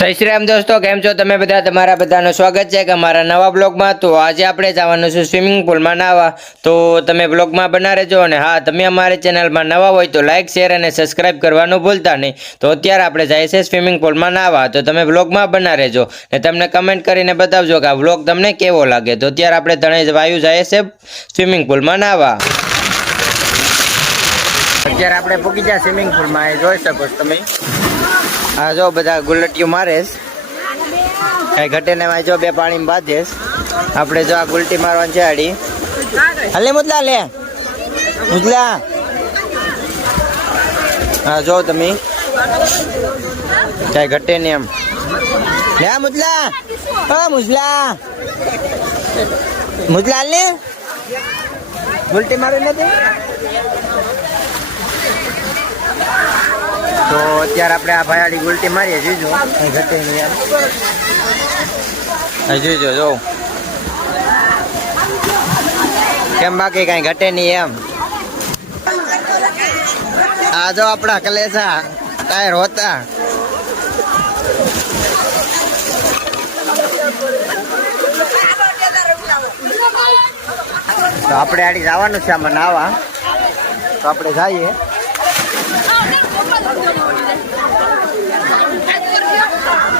જય શ્રી રામ દોસ્તો, કેમ છો તમે બધા? તમારા બધાનું સ્વાગત છે કે અમારા નવા બ્લોગમાં. તો આજે આપણે જવાનું છે સ્વિમિંગ પુલમાં નાહવા, તો તમે બ્લોગમાં બના રહેજો. અને હા, તમે અમારી ચેનલમાં નવા હોય તો લાઇક, શેર અને સબસ્ક્રાઇબ કરવાનું ભૂલતા નહીં. તો અત્યારે આપણે જઈએ છીએ સ્વિમિંગ પુલમાં નાહવા, તો તમે બ્લોગમાં બના રહેજો ને તમને કમેન્ટ કરીને બતાવજો કે આ બ્લોગ તમને કેવો લાગે. તો અત્યારે આપણે ત્રણેય વાયુ જઈએ છીએ સ્વિમિંગ પુલમાં નાહવા. અત્યારે આપણે પૂકી ગયા સ્વિમિંગ પુલમાં, જોઈ શકો છો તમે. હા, જો બધા ગુલટીઓ મારે કઈ ઘટે ને જો બે પાણી બાંધે. આપણે જો આ ગુલટી મારવાની છે આડી. હલે મુદલા લે મુદલા. હા, જો તમે કઈ ઘટે ને એમ લે મુદલા. હા મુજલા મુજલા લે ગુલટી મારી નથી. તો અત્યારે આપણે આ ભાયાડી ગુલટી મારીએ. જોઈજો કઈ ઘટે નહીં એમ. જોઈજો જો કેમ, બાકી કઈ ઘટે નહીં એમ. આ જો આપણા કલેસા ટાયર હોતા. તો આપણે આડી જવાનું છે આમાં નાવા, તો આપણે જઈએ.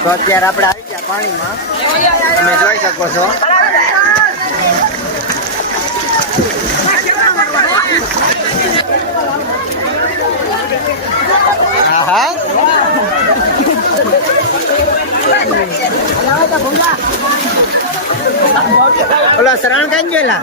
તો અત્યારે આપણે આવી ગયા પાણીમાં, તમે જોઈ શકો છો. હા, ઓલા શરણ કઈ ગયેલા.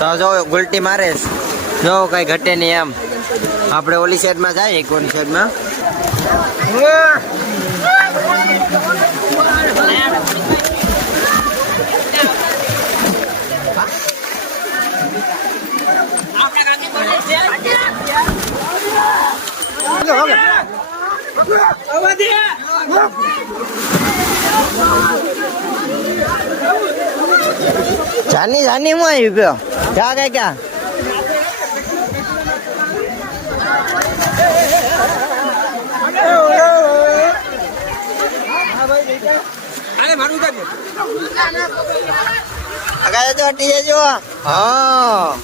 તો જો ગુલટી મારે, જો કઈ ઘટે નહીં એમ. આપણે ઓલી સાઈડમાં જઈએ, કોની સાઈડમાં. જાની જાની હું આવી ગયો. ક્યાં કઈ ક્યાં આગળ તો હટી જજો. હા,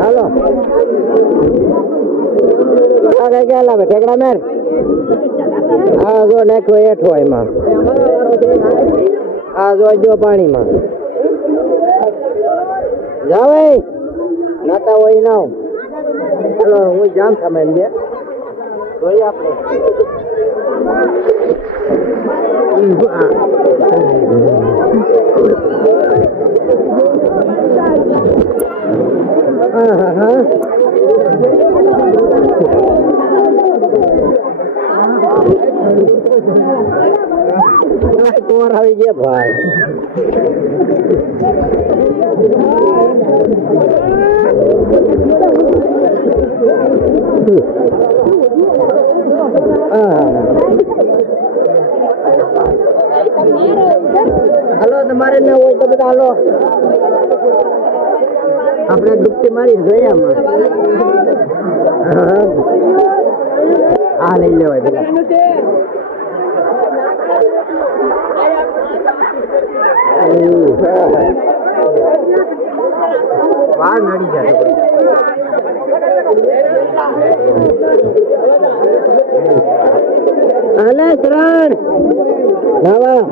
હાલો કઈ ક્યાં લાવે ઠેકડા મેર. હા, જો નાખો હેઠો એમાં. હા, જો પાણીમાં જાવ નાતા હોય ના. ચાલો હું જામ સામાન દે જોઈએ આપણે. કોણ આવી ગયા ભાઈ? હાલો, તમારે ના હોય તો બધા હાલો. આપણે ડૂબકી મારી જોઈએ આમાં. હા, લઈ લેવાય પેલા. વાર નડી જાય. હાલે શરણ નાવા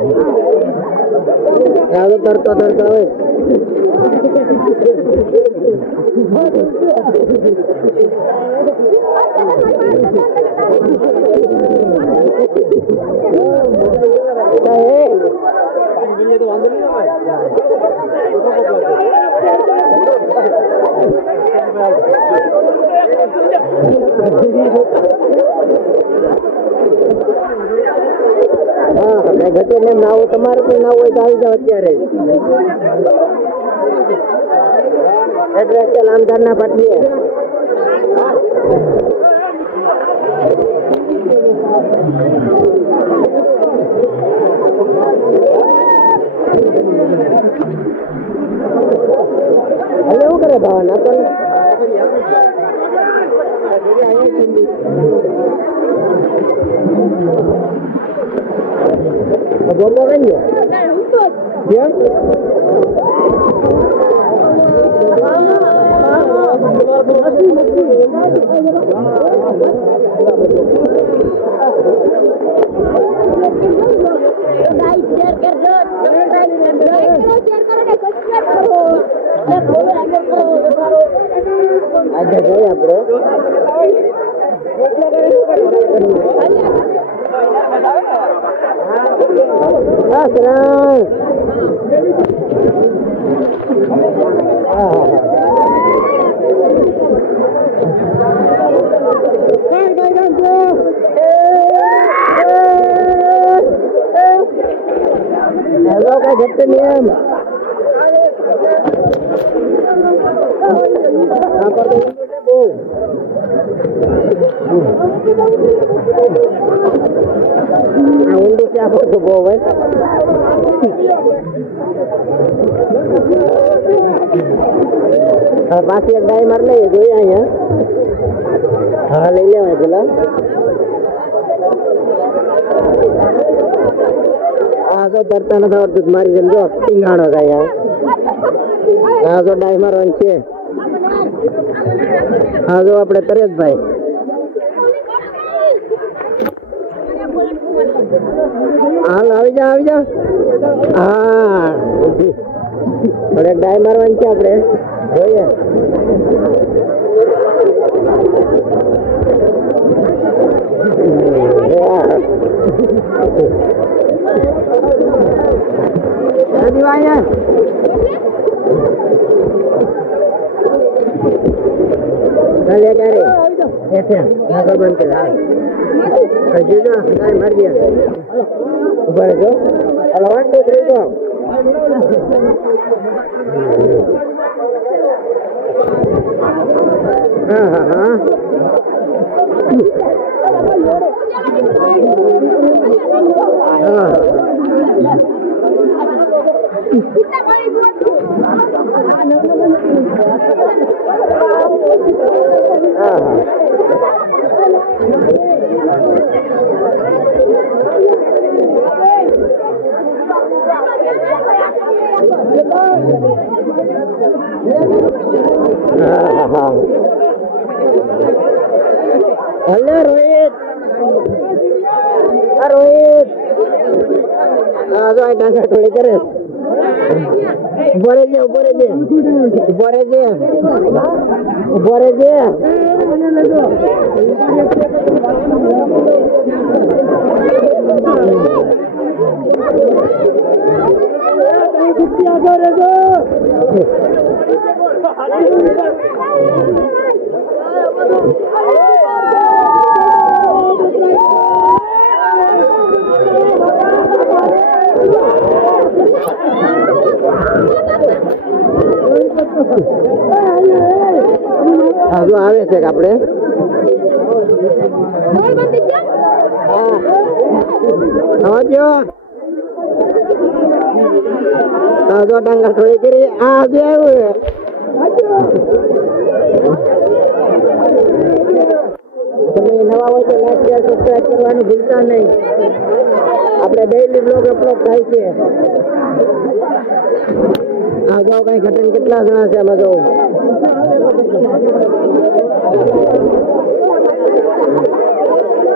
તરતો તરતો આવે. ઘટે ને ના હોય તમારે કોઈ ના હોય તો આવી જાવ અત્યારે એડ્રેસ છે લામધાર ના પાટીએ એવું કરે ભાવના પણ બોલો કઈ કેમ આજે જોઈએ આપણે ઘટ નિયમ ઊંડું છે આપો તો બહુ હોય પાછી એક ગાય માર લઈએ જોઈએ અહીંયા હા લઈ લેવાય પેલા આ તો તરતા નથી આવડતું મારી જેમ જો ટીંગાણો થાય આ તો ડાય મારવાનું છે હા જો આપણે તરેશભાઈ હાલ આવી જા હા થોડે ડાય મારવાની છે આપણે જોઈએ ઉભા રહેજો હાલો 1 2 3 go હા હા હા Halo Rohit. Rohit. Ayo ada થોડી કરે. ઉભરે જે. હજુ આવે છે કે આપણે આવજો હજુ ડાંગા થોડી કરી આજે આવ્યું તમે નવા હોય તો લાઈક શેર સબસ્ક્રાઇબ કરવાનું ભૂલતા નહીં આપણે ડેઈલી બ્લોગ અપલોડ થાય છે આ જો કઈ ઘટન કેટલા જણા છે આમાં જો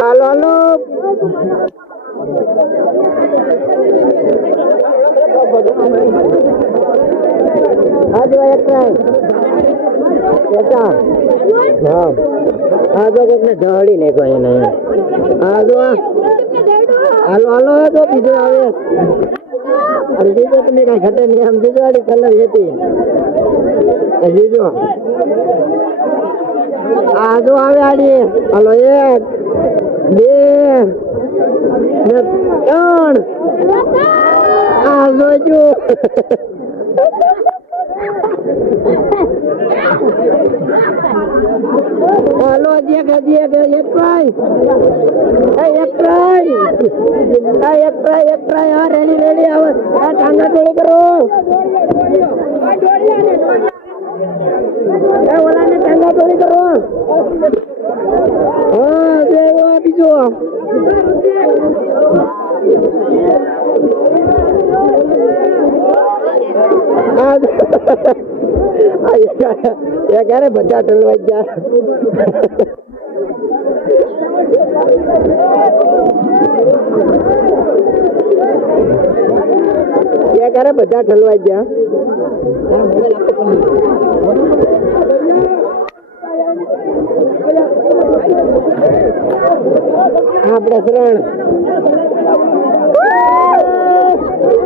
હાલો આ જો એક ટ્રાય હા આ જો કોકને ઢળી નાખ્યો એને આ જો હાલો હાલો તો બીજો આવે અરે બીજો તમે કઈ ઘટે નહીં આમ બીજો વાળી કલર હતી બીજો આ જો આવે આડી હાલો 1 2 ને 3 આ જોજો હાલો એક ટ્રાય આ રેડી આવે આ ટાંગા ટોળી કરો ઓલાને ટાંગા ટોળી કરો હા દેવો બીજો ક્યારે બધા ઢલવાઈ જાય ક્યારે બધા ઠલવાઈ ગયા આપણે શરણ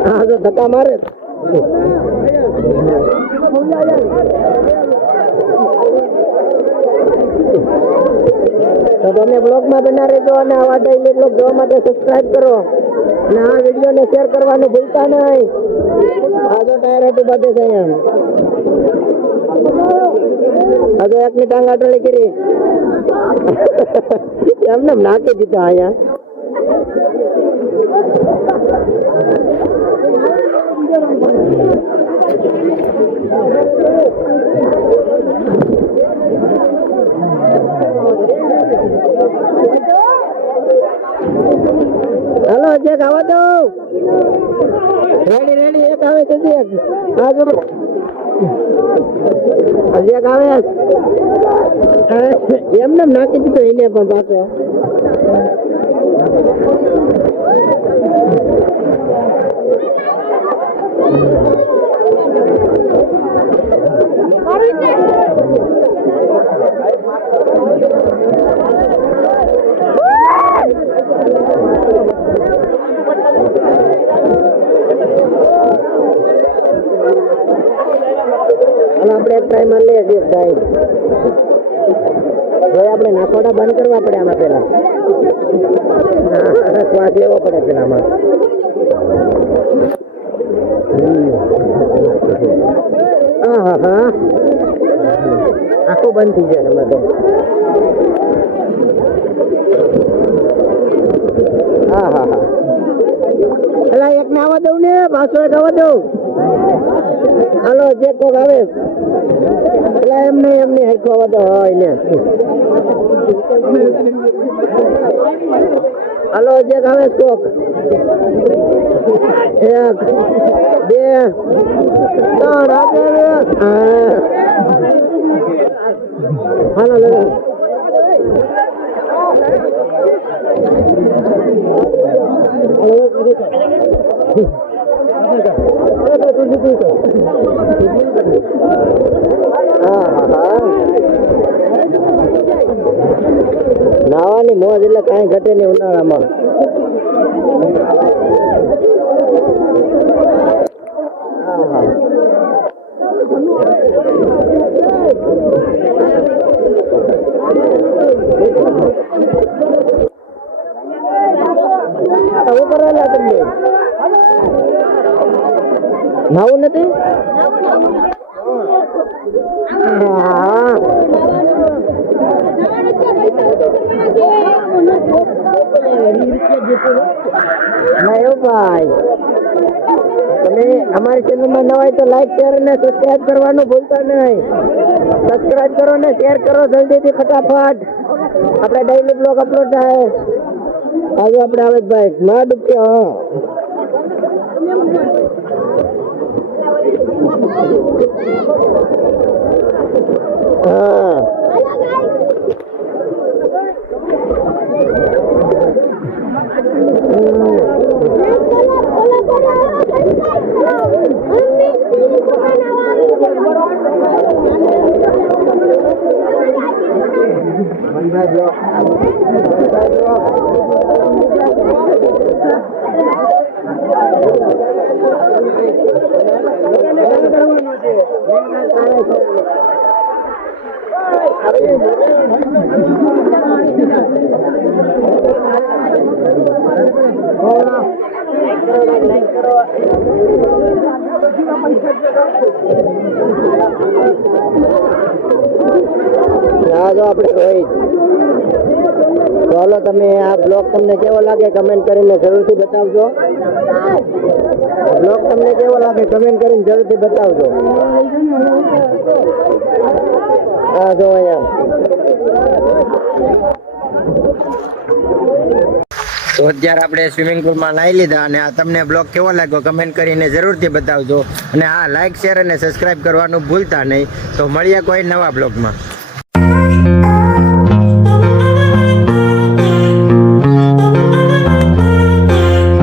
હા તો ધક્કા મારે તો તમે બ્લોગમાં બના રહેજો અને આવા ડેઈલી બ્લોગ જોવા માટે સબસ્ક્રાઇબ કરો અને આ વિડીયોને શેર કરવાનું ભૂલતા નહીં. આ જો ટાયર હતું બધે છે અહીંયા આ જો એકની ટાંગ આટલી કરી એમને નાખી દીધા અહીંયા. હેલો ચેક આવો તો રેડી એક આવે છે ચેક આ જો ચેક આવે એમને નાખી દીધો એને પણ પાછો આપણે એક ટાઈમ લઈએ છીએ ટાઈમ હવે આપણે નાખોડા બંધ કરવા પડે આમાં પેલા શ્વાસ લેવો પડે પેલામાં હા હા આખું બંધ થઈ જાય એમાં તો હા હા હા પેલા એક ને આવવા દઉં ને પાછો એક આવવા દઉં. હાલો જે કોક આવે એટલે એમને હરખો આવવા હોય ને હાલો જે આવે કોક 1 2 3 હાલો નાવાની મોજ એટલે કઈ ઘટે નહીં ઉનાળામાં. આવું કરેલા તમને નાવું નથી ભાઈ. તમે અમારી ચેનલમાં નવા હોય તો લાઈક શેર અને સબસ્ક્રાઇબ કરવાનું ભૂલતા નહીં. સબસ્ક્રાઇબ કરો ને શેર કરો જલ્દીથી ફટાફટ. આપણે ડેઈલી બ્લોગ અપલોડ થાય. આજે આપણે આવે ભાઈ ના ડૂબકે હા જો આપણે રોહિત, ચાલો તમે આ બ્લોગ તમને કેવો લાગે કમેન્ટ કરીને જરૂરથી બતાવજો. બ્લોગ તમને કેવો લાગે કમેન્ટ કરીને જરૂરથી બતાવજો. હા જો અહીંયા તો અત્યારે આપણે સ્વિમિંગ પુલમાં નાહી લીધા અને આ તમને બ્લોગ કેવો લાગ્યો કમેન્ટ કરીને જરૂરથી બતાવજો. અને હા, લાઈક શેર અને સબસ્ક્રાઇબ કરવાનું ભૂલતા નહીં. તો મળીએ કોઈ નવા બ્લોગમાં.